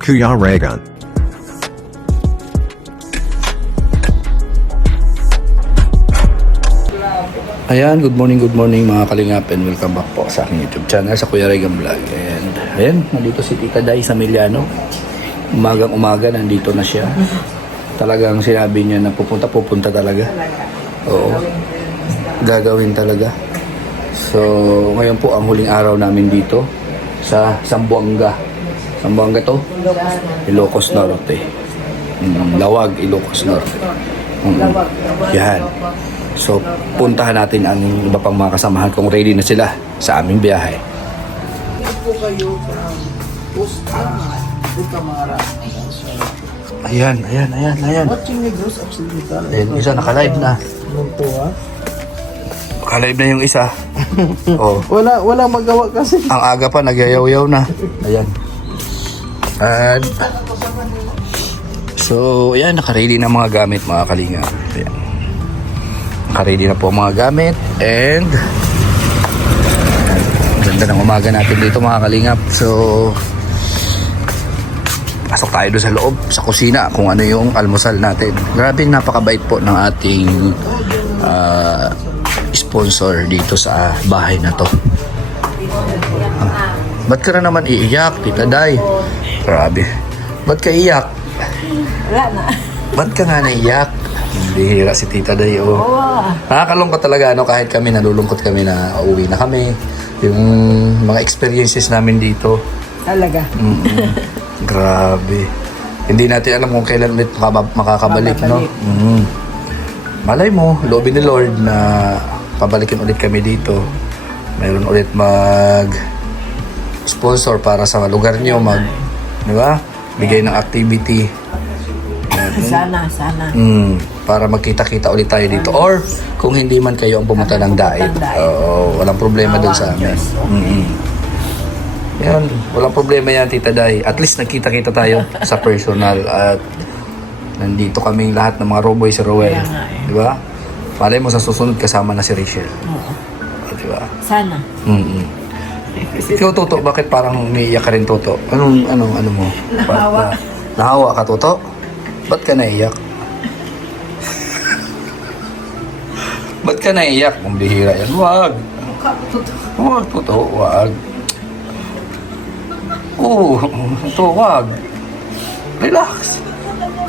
Kuya Regan. Ayan, good morning mga kalingap and welcome back po sa aking YouTube channel sa Kuya Regan Vlog. And ayan, nandito si Tita Day sa Miliano. Umagang umaga, nandito na siya. Talagang sinabi niya na pupunta talaga. Oo, gagawin talaga. So, ngayon po ang huling araw namin dito sa Zamboanga. Zamboanga to? Ilocos Norte. Lawag, Ilocos Norte. Yan. So, puntahan natin ang iba pang mga kasamahan kung ready na sila sa aming biyahe. Ayan. Ayan, isa naka-live na. Naka-live na yung isa. Oh. Wala magawa kasi. Ang aga pa, nagyayaw-yaw na. Ayan. And, so, ayan, naka-ready na mga gamit mga kalinga. Ayan. Naka-ready na po mga gamit and ganda ng umaga natin dito mga kalingap. So pasok tayo doon sa loob sa kusina kung ano yung almusal natin. Grabe, napakabait po ng ating sponsor dito sa bahay na to. Ba't ka na naman iiyak, Tita Day? Grabe, ba't ka iyak? Wala na. Ba't ka nga naiyak? Bihira si Tita Day, oh. Nakakalungkot talaga, no? Kahit kami, nalulungkot kami na uwi na kami. Yung mga experiences namin dito. Talaga. Grabe. Hindi natin alam kung kailan ulit makakabalik, no? Malay mo, loobin ni Lord na pabalikin ulit kami dito. Mayroon ulit sponsor para sa lugar nyo, di ba? Bigay ng activity. Sana. Para magkita-kita ulit tayo dito. Or kung hindi man kayo ang pumunta ng daig. Walang problema dun sa amin. Yan, walang problema yan, Tita Day. At least nagkita-kita tayo sa personal. At nandito kaming lahat ng mga Roboy si Rowel. Di ba? Malay mo sa susunod kasama na si Rachel. Di ba? Sana. Ikaw, Toto, bakit parang umiiyak ka rin, Toto? Ano mo? Nahawa ka, Toto? Ba't ka naiyak? Ba't ka naiyak? Kung bihira yan, wag. Wag, Toto, wag. Oo, Toto, wag. Relax.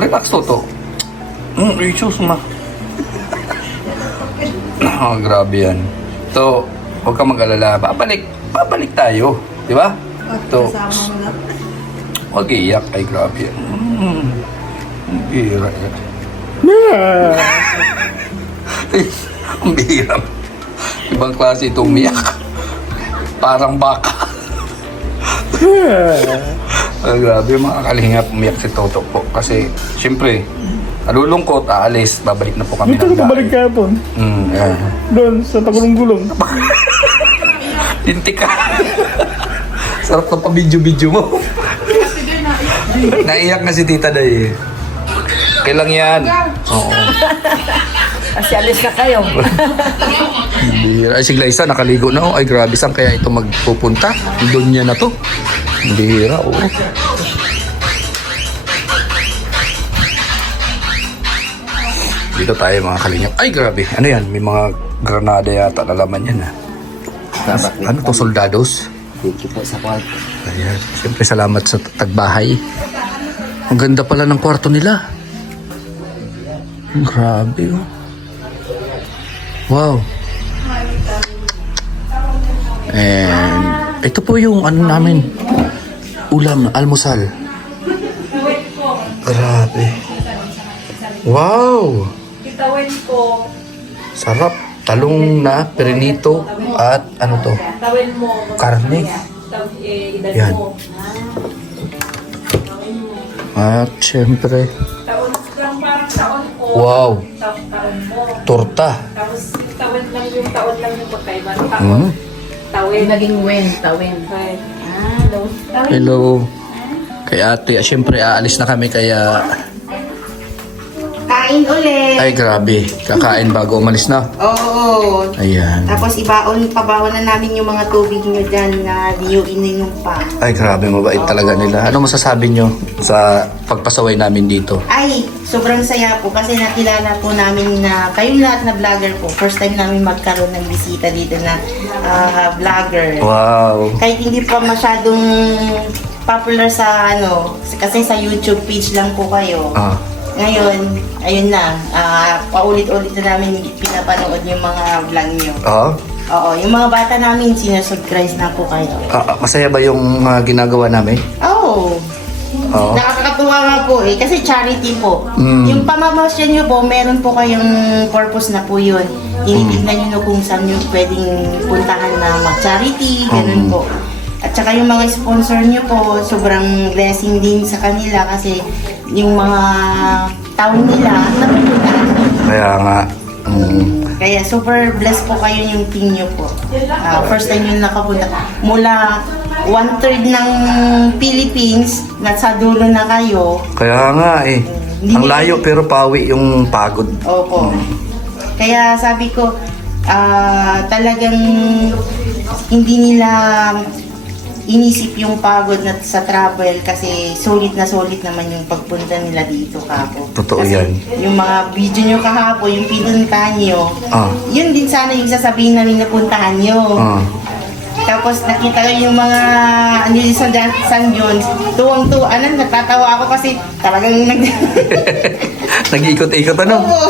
Relax, Toto. Isus ma. Grabe yan. Ito, huwag ka mag-alala. Babalik tayo. Di ba? Ito. Huwag iiyak. Ay, grabe yan. Ang bihira yan. Ang bihira. Ibang klase itong umiyak. Parang baka. Grabe, mga kalingap, umiyak si Toto po. Kasi, siyempre, nalulungkot, aalis, babalik na po kami Dito ka balik kahapon. Yeah. Doon, sa Takulong-Gulong. Tintik ka. Sarap ng pa-video-video mo. Naiyak na si Tita Day. Kailang yan. Oo. Kasi alis na kayo. Ay, si Glyza nakaligo na. Oh. Ay, grabe, saan kaya ito magpupunta? Doon niya na to. Bihira, oo. Dito tayo mga kalingap. Ay, grabe. Ano yan? May mga granada yata na laman yan. Ano to, soldados? Thank you po sa kwarto. Ayan. Siyempre, salamat sa tagbahay. Ang ganda pala ng kwarto nila. Grabe, oh. Wow. And ito po yung ano namin, ulam, almusal. Grabe. Wow. Kitawin ko. Sarap. Talong na perinito at ano to? Tawin mo. Karne. Yan. At syempre, Taon ko. wow. Taon mo. Torta. Tapos taon lang yung pagkaiba. Tawin. Naging tawin. Hello. Hello. Kay ate, syempre aalis na kami kaya Kain ulit. Ay, grabe. Kakain bago umalis na. Oo. Ayan. Tapos pabaon na namin yung mga tubig nyo dyan na di nyo ininom pa. Ay, grabe. Mabait talaga nila. Ano masasabi nyo sa pagpasaway namin dito? Ay, sobrang saya po kasi nakilala po namin na kayong lahat na vlogger po. First time namin magkaroon ng bisita dito na vlogger. Wow. Kahit hindi pa masyadong popular sa kasi sa YouTube page lang po kayo. Ah. Ngayon, ayun na, paulit-ulit na namin pinapanood yung mga vlog nyo. Oo. Oo, yung mga bata namin, sinusubscribe na po kayo. Masaya ba yung ginagawa namin? Oo. Oo. Nakakatuwa nga po eh, kasi charity po. Mm. Yung pamamasya nyo po, meron po kayong purpose na po yun. Tinitignan nyo kung saan nyo pwedeng puntahan na mag-charity, ganun po. At saka yung mga sponsor nyo po, sobrang blessing din sa kanila kasi yung mga tao nila, napupuntahan nyo. Kaya nga. Kaya super blessed po kayo yung team nyo po. First time yung nakapunta. Mula 1/3 ng Philippines, nasa dulo na kayo. Kaya nga eh. Ang layo pero pawi yung pagod. Opo. Kaya sabi ko, talagang hindi nila inisip yung pagod na sa travel kasi sulit naman yung pagpunta nila dito kapo. Totoo Kasi yan. yung mga video nyo kahapon, yung pinuntahan nyo, yun din sana yung sasabihin namin na puntahan nyo. Tapos nakita ko yung mga sa San Jones, tuwang-tuwa na, natatawa ako kasi talagang Nag-iikot-ikot ano? Oo.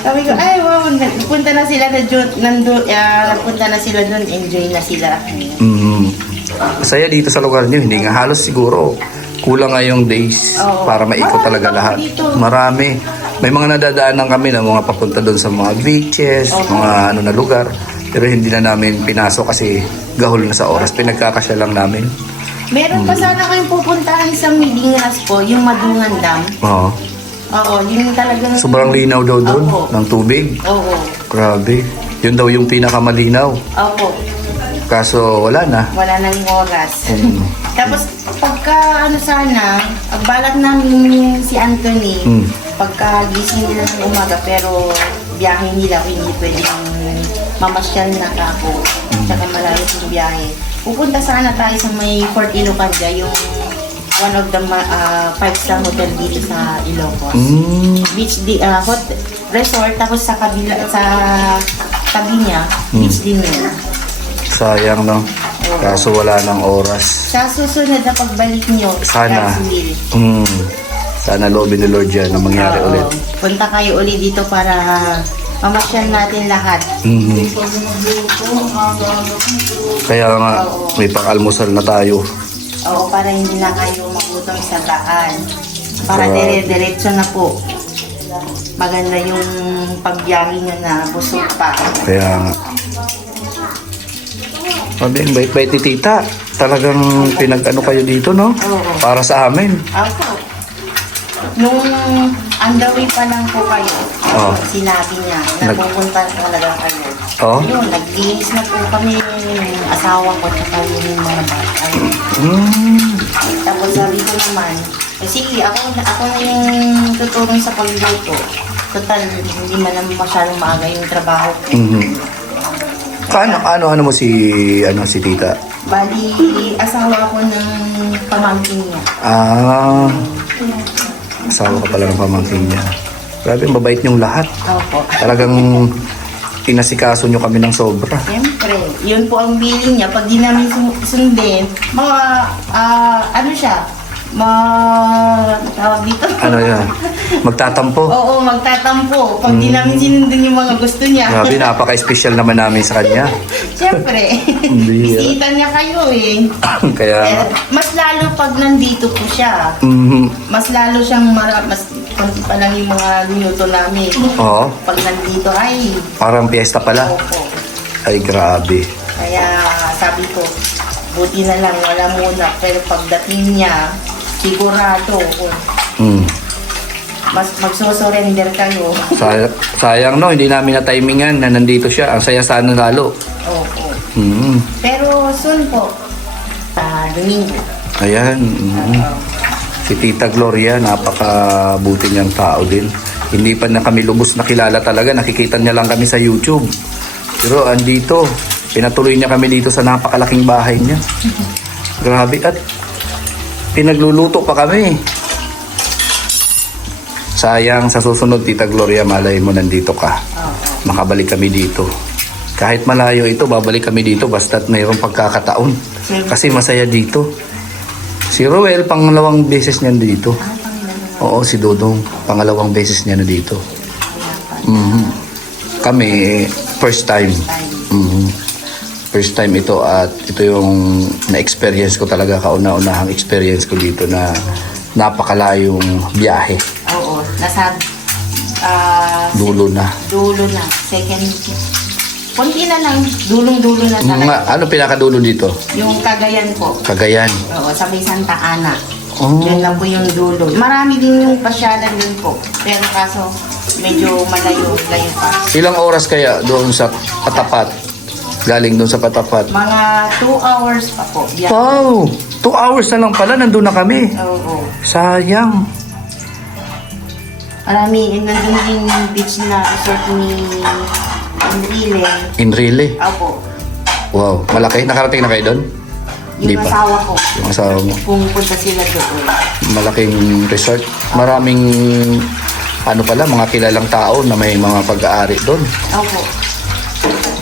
Sabi ko, ay wow, punta na sila napunta na sila doon, enjoy na sila. Masaya dito sa lugar niyo, hindi nga halos siguro. Kulang nga yung days Oo. para maikot talaga Marami lahat. dito. Marami. May mga nadadaanan kami na mga papunta doon sa mga beaches, mga na lugar. Pero hindi na namin pinasok kasi gahol na sa oras. Pinagkakasya lang namin. Meron pa sana kayong pupuntahan sa Midingas po, yung Madungan Dam. Oo. Oo, yun talagang... Sobrang linaw daw doon Opo. ng tubig. Oo. Grabe. Yun daw yung pinakamalinaw. Opo. Kaso wala na. Wala nang oras. Mm. Tapos, pagka sana, pagbalak namin si Anthony, pagka gising nila ng umaga, pero biyahe nila, hindi pwedeng mamasyal na ako. Tsaka malayo yung biyahe. Pupunta sana tayo sa may Fort Ilocanda, yung one of the 5-star hotel dito sa Ilocos. Beach resort, tapos sa kabila, sa tabi niya, beach din yun. Sayang no. Kaso wala nang oras. Sa susunod na pagbalik nyo, Sana. Brazil. Sana loobin ni Lord yan na mangyari Oo. ulit. Punta kayo ulit dito para mamasyal natin lahat. Kaya nga, may pang-almusal na tayo. Oo, para hindi na kayo magutom sa daan. Para Sarap. diretso na po. Maganda yung pagbiyahe nyo na busog pa. Kaya nga. Sabi, ang bait-bait ni tita. Talagang pinag-ano kayo dito, no? Oo. Para sa amin. Ako, nung on the way pa lang po kayo, Oo. sinabi niya na Nag- pupunta talaga kayo. Oo. Yun, naglinis na po kami yung asawa ko at yung mga bata. Tapos sabi ko naman, sige, ako na yung tutulong sa pagluto. Total, hindi man naman masyadong maaga yung trabaho ko. Ano mo si tita? Bali, asawa ko ng pamangkin niya. Asawa ka pala ng pamangkin niya. Grabe, ang babait niyong lahat. Opo. Talagang inasikaso niyo kami ng sobra. Siyempre, yun po ang billing niya. Pag di namin sundin, tawag dito. Ano yan? Magtatampo. Oo, magtatampo. Pag di namin sinundin yung mga gusto niya. Grabe, napaka-special naman namin sa kanya. Siyempre, Hindi, bisita niya kayo eh. Kaya, Mas lalo pag nandito po siya. Mas lalo siyang mas konti pa lang yung mga minuto namin. Oo. Pag nandito ay, Parang piyesta pala. opo. Ay, grabe. Kaya sabi ko, buti na lang wala muna. Pero pagdating niya, sigurado, mas magsusurrender kayo. Sayang no, hindi namin na-timingan na nandito siya. Ang saya sana lalo. Opo. Mm. Pero soon po, sa Domingo. Ayan. Si Tita Gloria, napakabuti niyang tao din. Hindi pa na kami lubos na kilala talaga. Nakikita niya lang kami sa YouTube. Pero andito, pinatuloy niya kami dito sa napakalaking bahay niya. Grabe, at pinagluluto pa kami. Sayang, sa susunod, Tita Gloria, malay mo nandito ka. Makabalik kami dito. Kahit malayo ito, babalik kami dito basta't mayroong pagkakataon. Kasi masaya dito. Si Roel, pangalawang beses niya dito. Oo, si Dodong, pangalawang beses niya na dito. Kami, first time. First time ito, at ito yung na-experience ko talaga, kauna-unahang experience ko dito na napakalayong biyahe. Oo, nasa Dulo na. dulo na. Second, konti na lang, dulong-dulo na talaga. Ano pinakadulo dito? Yung Cagayan po. Cagayan. Oo, sa may Santa Ana. Oh. Yun lang po yung dulo. Marami din yung pasyalan din po. Pero kaso, medyo malayo-layo pa. Ilang oras kaya doon sa Katapat? Galing doon sa Katapat? Mga 2 hours pa po. Yeah. Wow! 2 hours na lang pala, nandun na kami. Oo. Sayang. Marami, nandun din yung beach na resort ni Enrile. Enrile. Opo. Wow, malaki. Nakarating na kayo doon? Hindi Yung pa. asawa ko. Yung asawa mo. Pumupunta sila doon. Malaking resort. Maraming ano pala, mga kilalang tao na may mga pag-aari doon. Opo.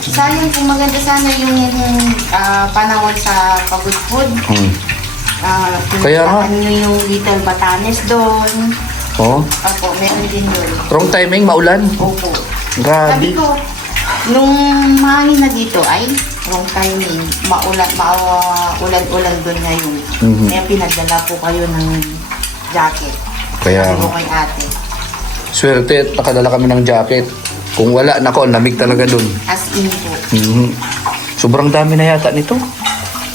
Sayang kung maganda sana yung panahon sa pagod food. Kaya nga. Ano yung Little Batanes doon. Oh, Opo, meron din doon. wrong timing, maulan. Opo. Grabe. Sabi ko, nung mahangin na dito, ay, wrong timing, ulan-ulan doon ngayon. Kaya pinagdala po kayo ng jacket. Kaya Sabi ko kay ate. swerte at nakadala kami ng jacket. Kung wala, nako, lamig talaga doon. As in po. Sobrang dami na yata nito.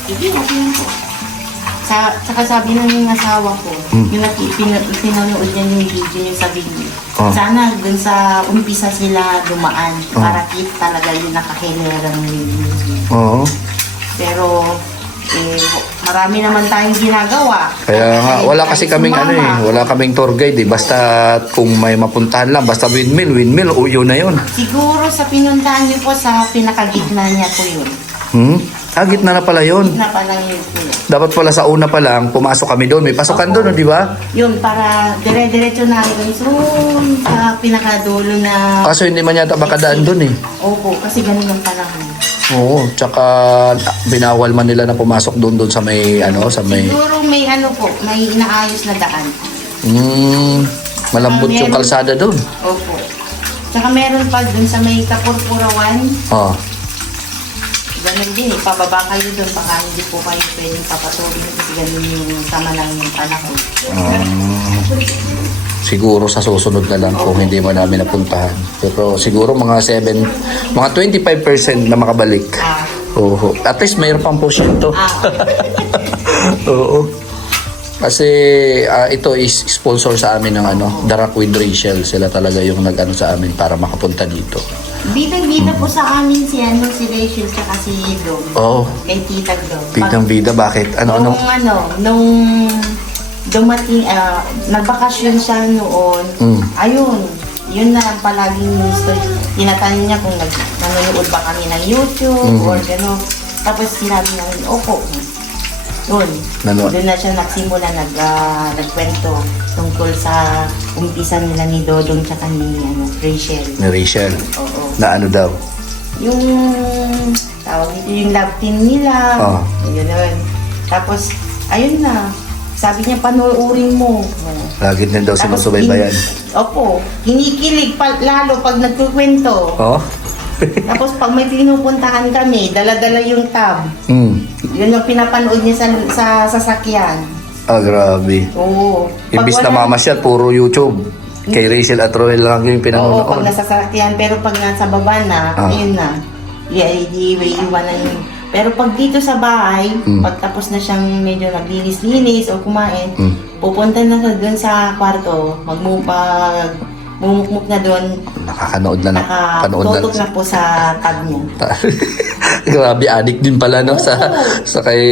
Hindi, okay po. Saka sabi ng asawa ko, yung pinanood niya yung video niya sa video. Sana dun sa umpisa sila dumaan para keep talaga yung nakahilerang video. Oo. Pero marami naman tayong ginagawa. Kaya nga, wala kasi Kahit kaming sumama. wala kaming tour guide eh. Basta kung may mapuntahan lang, basta windmill, o yun na yun. Siguro sa pinuntahan niyo po sa pinakagitna niya po yun. Gitna na pala yun. Gitna pa lang yun po. Dapat pala sa una pa lang, pumasok kami doon. May pasukan doon, di ba? Yun, para dire-diretso na hanggang sa pinakadulo na... Kaso hindi man yata makadaan doon eh. Opo, kasi ganun ang panahon. Oo, tsaka binawal man nila na pumasok doon sa may, sa may... Siguro may po, may inaayos na daan. Malambot yung Meron. kalsada doon. Opo. Tsaka meron pa dun sa may Kapurpurawan. Oh. Ganun din, pababa kayo dun, baka hindi po kayo pwedeng papatuloy kasi ganun yung sama lang yung panahon. Siguro sa susunod na lang kung hindi man namin napuntahan. Pero siguro mga 25% na makabalik. Oo. At least mayroon pang porsyento. Oo. Kasi ito is sponsor sa amin ng The Rock with Rachel. Sila talaga yung nag-ano sa amin para makapunta dito. Bidang-bida po sa amin si Rachel tsaka si Dom. Oo. Kay Tita Dom. Bidang-bida, bakit? Nung dumating, nagbakasyon siya noon, ayun, yun na ang palaging gusto. Tinatanong niya kung nanonood ba kami ng YouTube or gano'n. Tapos sinabi namin, opo. Yun. Doon na siya nagsimula, nagkwento tungkol sa umpisa nila ni Dodong tsaka ni Rachel. Ni Rachel. Oo. Na ano daw? Yung tawag dito, yung love team nila. Yun. Tapos, ayun na. Sabi niya, panuurin mo. Lagi din daw sinusubaybayan. Opo. Hinikilig lalo pag nagkukwento. Oh? Tapos pag may pinupuntahan kami, dala-dala yung tab. Yun yung pinapanood niya sa sasakyan. Grabe. Oo. Imbis na mamasyal, puro YouTube. Kay Rachel at Roel lang yung Oo, pinanood. pag nasa sasakyan. Pero pag nasa baba na, ayun na. Di iwan na yun. Pero pag dito sa bahay, pag tapos na siyang medyo naglinis-linis o kumain, pupunta na siya dun sa kwarto, mumukmuk na doon, Nakakanood na panood na. nakatutok na po sa tab niya. Grabe, addict din pala, no? Sa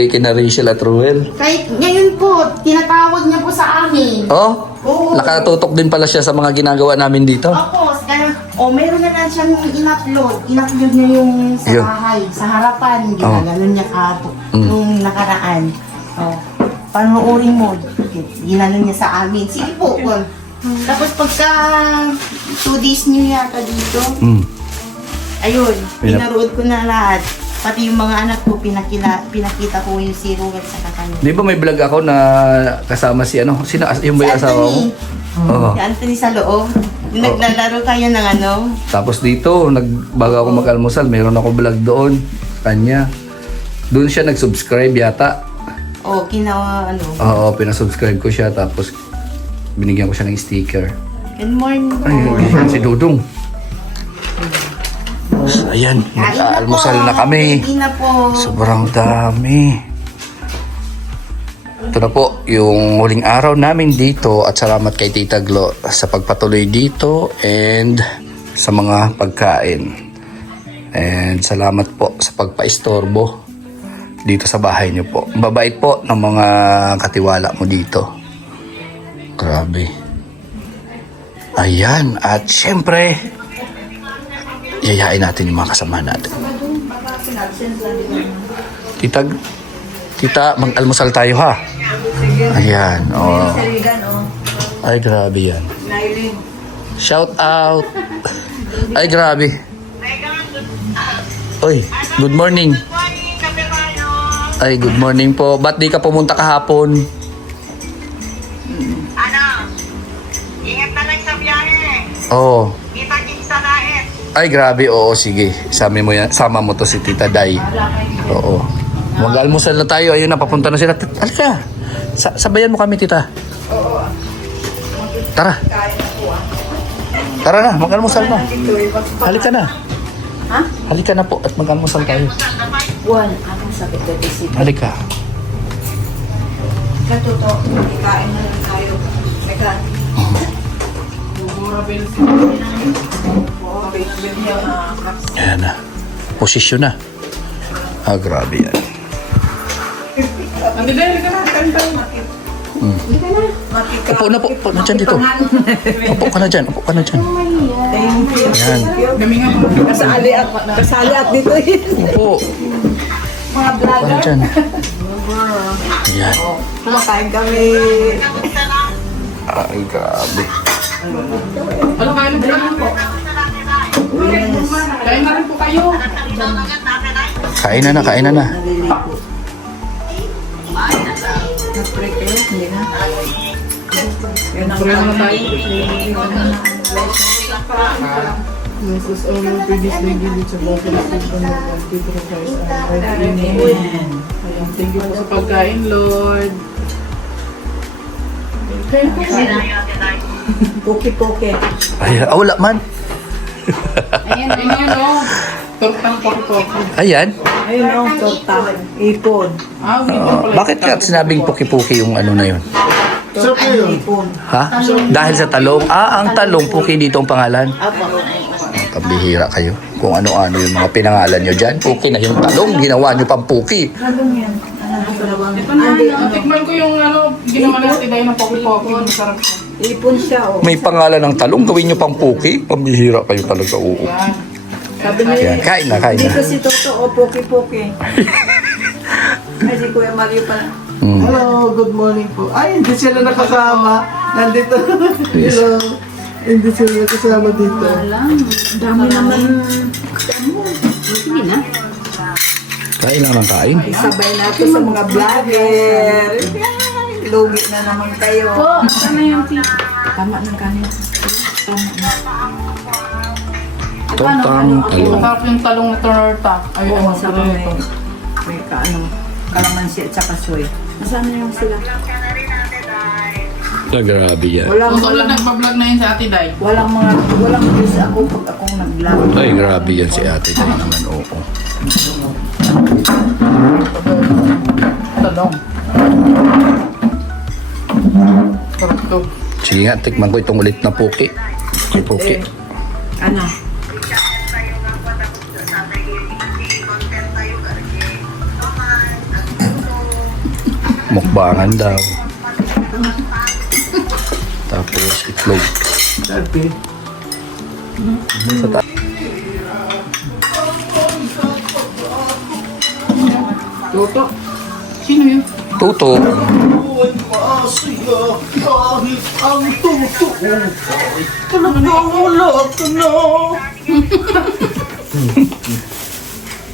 kina Rachel at Ruel. Kahit ngayon po, tinatawag niya po sa amin. Oh, Oo. nakatutok din pala siya sa mga ginagawa namin dito. Opo, ganun. Meron na lang siyang in-upload. In-upload niya yung sa Yun. bahay, sa harapan. Ginaganon niya kapo. Nung nakaraan. Panuorin mo. Ginanon niya sa amin. Sige po, Kon. Tapos pagka 2 days niyo yata dito, Mm. ayun, pinarood ko na lahat. Pati yung mga anak ko, pinakita ko yung si Ruel sa kanya. Di ba may vlog ako na kasama si ano? Sino, yung ba yung asawa mo? Oo. Si Anthony sa loob. Naglalaro kayo ng ano. Tapos dito, bago ako mag-almusal, mayroon ako vlog doon. Kanya. Doon siya nag-subscribe yata. O, ginawa ano. Oo, pinasubscribe ko siya. Tapos binigyan ko siya ng sticker. Good morning. Ay, si Dudong. Ayan, Kain na almusal po. na kami. Kain na po. Sobrang dami. Ito na po, yung huling araw namin dito at salamat kay Tita Glo sa pagpatuloy dito and sa mga pagkain. And salamat po sa pagpaistorbo dito sa bahay niyo po. Mabait po ng mga katiwala mo dito. Grabe. Ayan, at syempre, yayain natin yung mga kasama natin. Tita, mag-almusal tayo ha. Ayan, oh. Ay, grabe yan. Shout out. Ay, grabe. Oy, good morning. Ay, good morning po. Ba't di ka pumunta kahapon? Ingat na lang sa biyahe. Oo. Kita-kits sa lahat. Ay, grabe. Oo, sige. Sama mo to si Tita Day. Oo. Mag-almusal na tayo. Ayun na, papunta na sila. Halika. Sabayan mo kami, Tita. Tara. Tara na, mag-almusal na. Halika na. Halika na po at mag-almusal tayo. Buwan, akong sakit ko isip. Halika. Katuto, ikain na lang tayo. Teka. Ayan na. Posisyon na. Ah, grabe yan. Upo na po. Upo na dyan dito. Upo ka na dyan. Upo ka na dyan. Ayan. Kasali at dito Upo. Upo ka na dyan. Ayan. kumakain kami. Ay, grabe. Ano kayo na po? Kain na rin po kayo. Kain na na, kain na na. Pura naman tayo. This is all our previously given to both of us from the Peter Christ and right in Amen. Ayan, thank you po sa pagkain, Lord. Puki-puki. Ay, wala man. Ayan o. Tortang pokpok. Ayan. Ayun o, torta. Ipon. Bakit ka sinabing puki-puki yung ano na yun? Sarap kayo. Ipon. Ha? Dahil sa talong? Ah, ang talong, puki dito ang pangalan. Pambihira kayo. Kung ano-ano yung mga pinangalan nyo dyan. Puki na yung talong, ginawa nyo pang puki. Ito na, tikman ko yung ano, ginawa natin dahil ng pokpok. Masarap siya. Ipon siya o. May pangalan ng talong, gawin nyo pang puki. Pambihira kayo talaga, oo. Yan. Sabi niya, Ayan, kain na, kain na. dito si Toto o puki-puki. Ay, si Kuya Mario pala. Mm. Hello, good morning po. Ay, hindi sila nakasama. Nandito. Hello. Hindi sila nakasama dito. Dami naman. Sige na. Kain lang ng kain. Sabay natin sa mga vlogger. Lugi na naman kayo. Ano yung tea? Tama ng kanin. Tortang talong. Masarap yung talong na torta. Ay, Oo, ano, sabi may kalamansi at saka soy. Nasaan na yung sila? Grabe yan. Walang, Kung tulad walang, nagpa-vlog na yun sa Ate Day. walang views ako pag akong nag-vlog. Ay, grabe yan si ate. Dahil naman, oo. Talong. Sarap to. Sige nga, tikman ko itong ulit na puki. Ay, puki. Ano? Mukbangan daw. Tapos itlog. Dati. Sa ta- Toto. Sino yun? Tuto.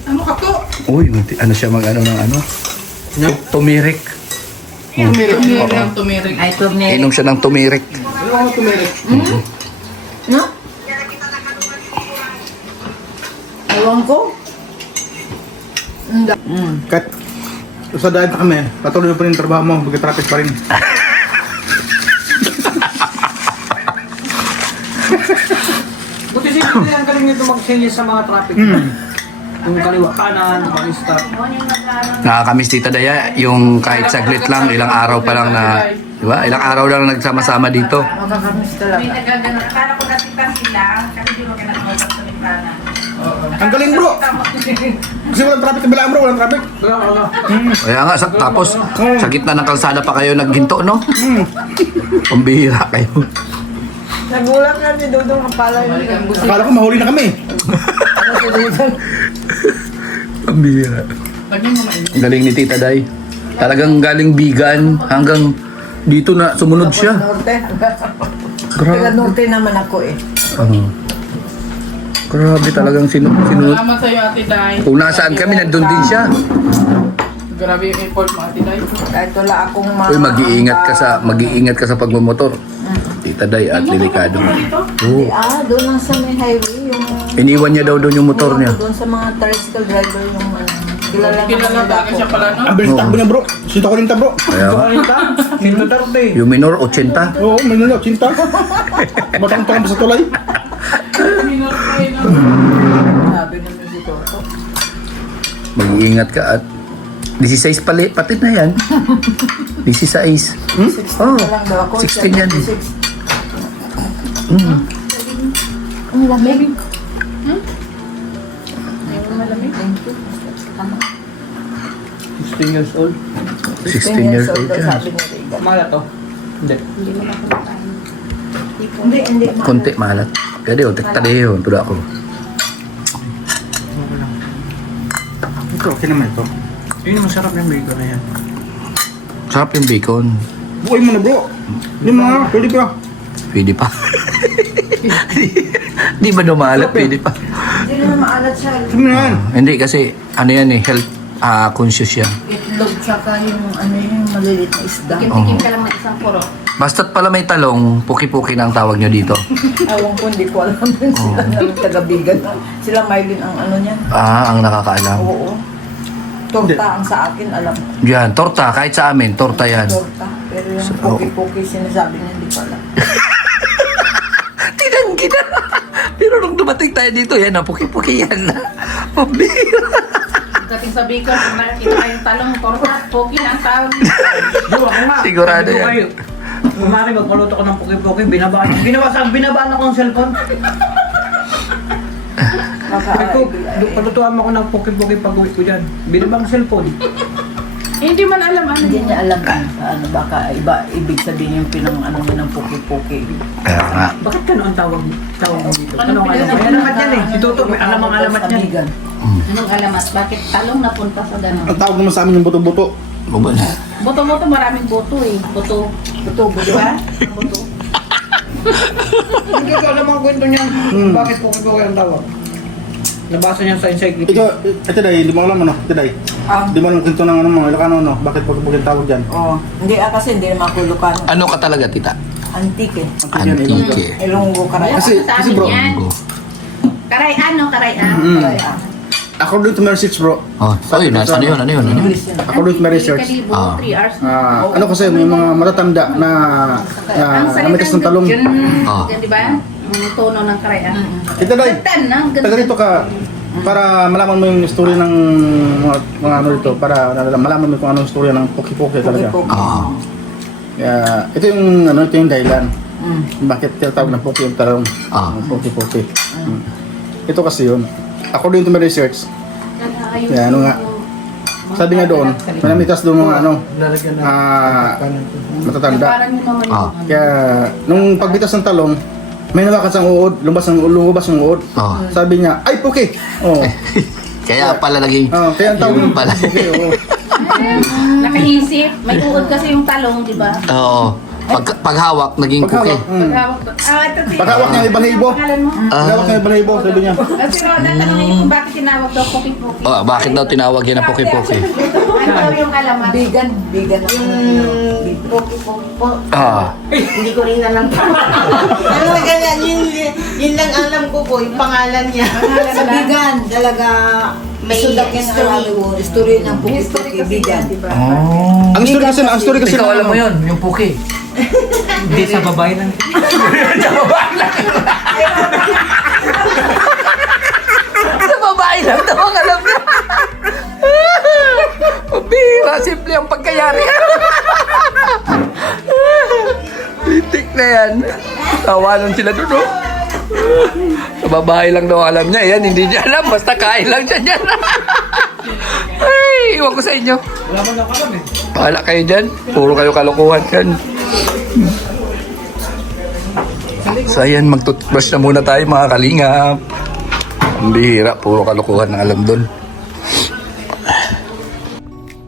Ano ka to? Uy, ano siya mag-ano ng ano? Tumirik. Tumirik. Ay, turne. Inom siya ng tumirik. No? Ewan ko. Kat, sa dahil na kami, patuloy pa rin yung trabaho mo, mag-traffic pa rin. Buti sila ang galing nito mag-change sa mga traffic. Yung kaliwa kanan, pag-stop. Nakakamiss Tita Daya, yung kahit saglit lang, ilang araw pa lang na, di ba? Ilang araw lang nagsama-sama dito. Makakamiss talaga. Akala ko natin pa sila, kasi di mo ka nakausap sa bintana. Ang galing bro! Kasi walang traffic sa Bilaan bro, walang traffic. Kaya nga, tapos sa gitna ng kalsada pa kayo nagginto, no? Pambihira kayo. Nagulat nga si Dudong kapala yung gusto. Akala ko mahuli na kami. Pambihira. Lagyan mo mainit. Ang galing ni Tita Day. Talagang galing bigan hanggang dito na sumunod siya. Norte. Grabe. Taga Norte naman ako eh. Grabe talagang sinunod. Salamat sa'yo, Ate Day. Kung nasaan kami, nandun din siya. Grabe yung effort mo, Ate Day. Kahit wala akong mga... Uy, mag-iingat ka sa pagmumotor. Tita Day at delikado. Oo. Doon lang sa may highway yung... Iniwan niya daw doon yung motor niya. Doon sa mga tricycle driver yung ano. Kilala Kilala talaga siya pala, no? Ang bilis takbo niya bro. Sinta ko rin ta bro. Kaya nga. Sinutarte. Yung minor, 80. Oo, may nalaw, sinta. Batang-tang pa sa tulay. Minor ko yun, no? Sabi naman si Toto. Mag-iingat ka at 16 patid na yan. 16. Oh, lang daw ako. 16 yan. 76. Ang lamig. Thank you. 16 years old. 16 years old daw yan. sabi ni Regan. Mala to. Hindi. Hindi. Konti malat. Pwede o, tekta yun. Tuda ako. Ito, okay naman ito. Yun, masarap yung bacon na yan. Sarap yung bacon. Buhay mo na bro. Hindi mo nga, pwede pa. Pwede pa. Di ba dumalat? Pwede pa. Hindi na maalat siya. Sige na yan. Hindi kasi, ano yan eh, health conscious yan. Itlog tsaka yung ano yung maliliit na isda. Tikim ka lang ng isang puro. Basta't pala may talong, puki-puki na ang tawag nyo dito. Ewan ko, hindi ko alam din sila namin taga-bigan. Sila Mylene ang ano niyan. Ang nakakaalam. Oo. Torta ang sa akin, alam ko. Yan, torta. Kahit sa amin, torta yan. Torta. Pero yung poki-poki sinasabi niya, hindi ko alam. Tinanggi na. Pero nung dumating tayo dito, yan, puki-puki yan. Pambira. Dating sa bacon, kung nakikita kayong talong, torta, poki na ang tawag. Yo, ako nga. Sigurado Sabi ko yan. kayo, kumari magpaluto ko ng puki-puki, binabaan. Binabaan ako ng cellphone. Sabi ko, palutuan mo ako ng puki-puki pag-uwi ko dyan. Binabaan ang cellphone. Hindi man alam ano Hindi yun. niya alam ano, baka iba, ibig sabihin yung pinang ano niya ng poki-poki. Kaya nga. Bakit ka ang tawag mo dito? Ano Ano ang alamat? May alamat yan eh. Si Toto, may alam ang alamat Sa yan. bigan. Anong alamat? Bakit talong napunta sa gano'n? Ang tawag naman sa amin yung buto-buto. Bubo na. Boto-boto, maraming boto eh. Boto. Di ba? Boto. Hindi ko alam ang kwento niya. Bakit puki-puki ang tawag? Nabasa niya sa encyclopedia. Ito dahil, hindi mo alam ano, ito dahil. Di mo alam kwento ng ano, mga Ilocano, ano, bakit pagpagin tawag dyan. Oo. Hindi, kasi hindi naman ako Ilocano. Ano ka talaga, tita? Antique eh. Antike. Ilonggo ka rin. Kasi bro, Karayan, no? Karayan. according to my research bro, Oh, ano yun? Ano yun? Ano yun? English yun. according to my research, Kalibo, Ah. 3 hours. ano kasi may mga matatanda na namitas ng talong. Yun, Ah. yan, di ba? Ang tono ng karayan. Ito dahil, Ganda na, ganda. taga rito ka, para malaman mo yung story ng mga ano dito, para malaman mo kung anong story ng Poki-Poki talaga. Poki-poki. Ah. Kaya, ito yung ano, ito yung dahilan. Bakit tinatawag ng Poki yung talong? Ah. Poki-Poki. Ito kasi yun. According to my research, Ayun, Yan, ano nga. Sabi nga doon, may namitas doon ng ano, matatanda. Parang yung naman Ah. Kaya, nung pagbitas ng talong, may nalakas ang uod, lumabas ang uod. Ah. Sabi niya, ay puki! Oh. Kaya pala naging... Kaya ang tawag Yun pala. puki, oo. nakaisip. May uod kasi yung talong, di ba? Oo. Paghawak, naging cookie. Paghawak. Ito si... Paghawak niya, may balahibo. Pangalan mo? Paghawak niya, may balahibo, sabi niya. Kasi Roda, tanongin kung bakit tinawag daw Poki-Poki. Oh, bakit daw tinawag yan na Poki-Poki? Ano daw yung alamat? Vegan ako. Poki-poki po. Ah. Hindi ko rin alam. Pero sa ganyan, yun lang alam ko po, yung pangalan niya. Sa vegan, talaga May history ng puki-puki vegan. Oh. Ang story kasi Ikaw ng alam mo ano, yun, yung puki. Hindi sa babae lang. Sa babae lang daw ang alam niya. Pabira, simple ang pagkayari. Titik na yan. Tawanan sila doon, no? Sa babae lang daw alam niya. Yan, hindi niya alam. Basta kain lang siya dyan. Ay, iwan ko sa inyo. Wala man ako alam eh. Bahala kayo dyan. Puro kayo kalokohan dyan. So ayan, mag-toothbrush na muna tayo mga kalingap. Ang bihira, puro kalokohan ang alam doon.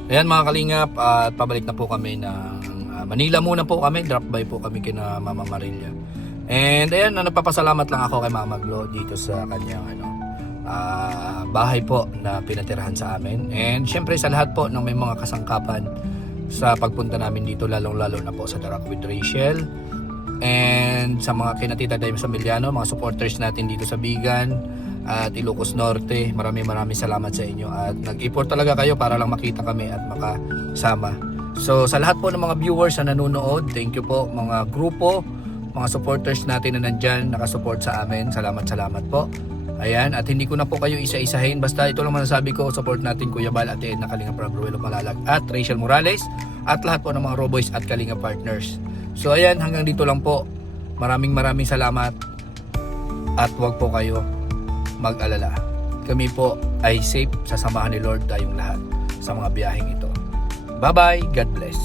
Ayan mga kalingap, at pabalik na po kami ng Manila muna po kami. Drop by po kami kina Mama Marilia. And ayan, nagpapasalamat lang ako kay Mama Glo dito sa kanyang bahay po na pinatirahan sa amin. And syempre sa lahat po ng may mga kasangkapan sa pagpunta namin dito, lalong-lalo na po sa The Rock with Rachel. And sa mga kinatita Daim Samiliano, mga supporters natin dito sa Bigan at Ilocos Norte, maraming salamat sa inyo at nag-effort talaga kayo para lang makita kami at makasama. So sa lahat po ng mga viewers na nanonood, thank you po mga grupo, mga supporters natin na nandyan, nakasupport sa amin, salamat po. Ayan, at hindi ko na po kayo isa-isahin, basta ito lang masasabi ko, support natin Kuya Bal, Ate Edna, Kalinga Prab, Ruelo Malalag at Rachel Morales at lahat po ng mga Roboys at Kalinga Partners. So ayan, hanggang dito lang po. Maraming salamat at huwag po kayo mag-alala. Kami po ay safe sa samahan ni Lord tayong lahat sa mga biyaheng ito. Bye-bye, God bless.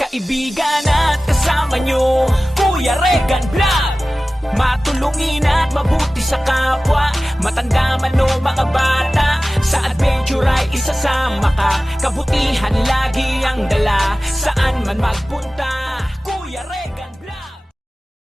Kaibigan at kasama nyo, Kuya Regan Vlog. Matulungin at mabuti sa kapwa, matanda man o mga bata, sa adventure ay isasama ka. Kabutihan lagi ang dala, saan man magpunta, Kuya Regan.